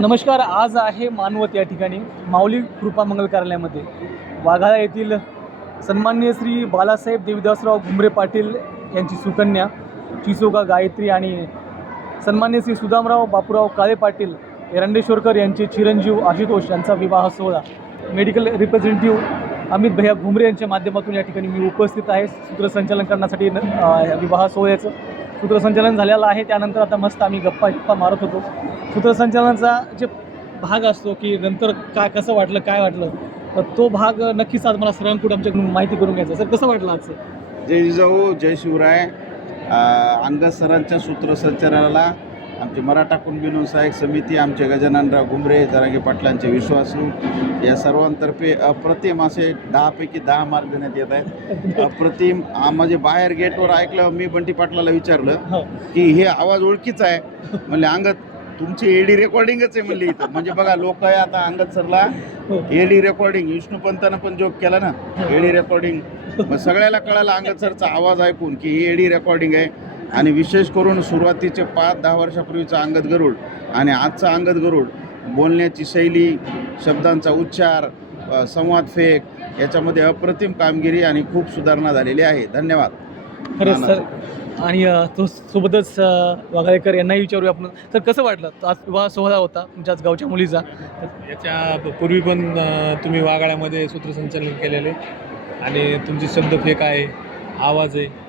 नमस्कार. आज आहे मानवत या ठिकाणी माऊली कृपा मंगल कार्यालयामध्ये वाघाळा येथील सन्माननीय श्री बालासाहेब देवीदासराव घुमरे पाटील यांची सुकन्या चिसोका गायत्री आणि सन्माननीय श्री सुदामराव बापूराव काळे पाटील एरंडेश्वरकर यांचे चिरंजीव आशुतोष यांचा विवाह सोहळा मेडिकल रिप्रेझेंटेटिव्ह अमित भैया घुमरे यांच्या माध्यमातून या ठिकाणी मी उपस्थित आहे. सूत्रसंचालन करण्यासाठी विवाह सोहळ्याचं सूत्रसंचालन झालेलं आहे. त्यानंतर आता मस्त आम्ही गप्पा मारत होतो. सूत्रसंचालनाचा जे भाग असतो की नंतर कसं वाटलं काय वाटलं तर तो भाग नक्कीच आज मला सर्वांकडून आमच्याकडून माहिती करून घ्यायचं. सर कसं वाटलं आजचं? जय जिजाऊ जय शिवराय. अंगद सरांच्या सूत्रसंचालनाला आमचे मराठा कुणबी सहाय्यक समिती, आमचे गजाननराव घुमरे, जरांगे पाटलांचे विश्वासू या सर्वांतर्फे अप्रतिम असे 10 पैकी 10 मार्क देण्यात येत आहेत. अप्रतिम. म्हणजे बाहेर गेटवर ऐकलं, मी बंटी पाटलाला विचारलं की हे आवाज ओळखीचा आहे. म्हणले अंगद तुमची एडी रेकॉर्डिंगच आहे म्हणली इथं. म्हणजे बघा लोक आहे आता अंगद सरला एडी रेकॉर्डिंग, विष्णू पंतानं पण जोक केला ना एडी रेकॉर्डिंग. मग सगळ्याला कळालं अंगद सरचा आवाज ऐकून की ही एडी रेकॉर्डिंग आहे. आणि विशेष करून सुरुवातीचे 5-10 वर्षापूर्वीचा अंगद गरुड आणि आजचा अंगद गरुड, बोलण्याची शैली, शब्दांचा उच्चार, संवाद फेक याच्यामध्ये अप्रतिम कामगिरी आणि खूप सुधारणा झालेली आहे. धन्यवाद. खरंच सर. आणि तो सोबतच वाघाळेकर यांनाही विचारूया आपण. तर कसं वाटलं आज विवाह सोहळा होता तुमच्याच गावच्या मुलीचा? याच्या पूर्वी पण तुम्ही वाघाळ्यामध्ये सूत्रसंचालन केलेले आणि तुमची शब्द फेक आहे, आवाज आहे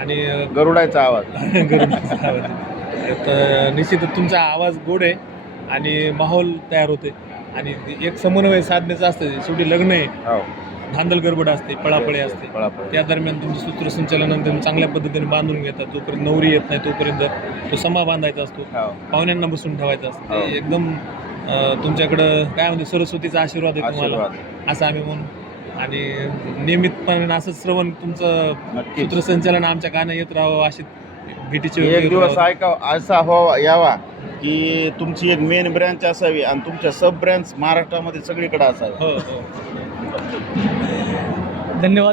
आणि गरुडाचा आवाज गरुडाचा आवाज आहे. तर निश्चितच तुमचा आवाज गोड आहे आणि माहोल तयार होते आणि एक समन्वय साधण्याचं असतं. शेवटी लग्न आहे, धांदल गडबड असते, पळापळी असते. त्या दरम्यान तुमचं सूत्रसंचालन तुम्ही चांगल्या पद्धतीने बांधून घेतात. जोपर्यंत नवरी येत नाही तोपर्यंत तो समा बांधायचा असतो, पाहुण्यांना बसून ठेवायचा असतो. ते एकदम तुमच्याकडं काय म्हणते सरस्वतीचा आशीर्वाद आहे तुम्हाला असं आम्ही म्हणून. आणि नियमितपणे असं श्रवण तुमचं सूत्रसंचालन आमच्या कानात येत राहावं अशी भेटीची एक दिवस असा व्हावा यावा की तुमची एक मेन ब्रँच असावी आणि तुमच्या सब ब्रँच महाराष्ट्रामध्ये सगळीकडे असावी. धन्यवाद.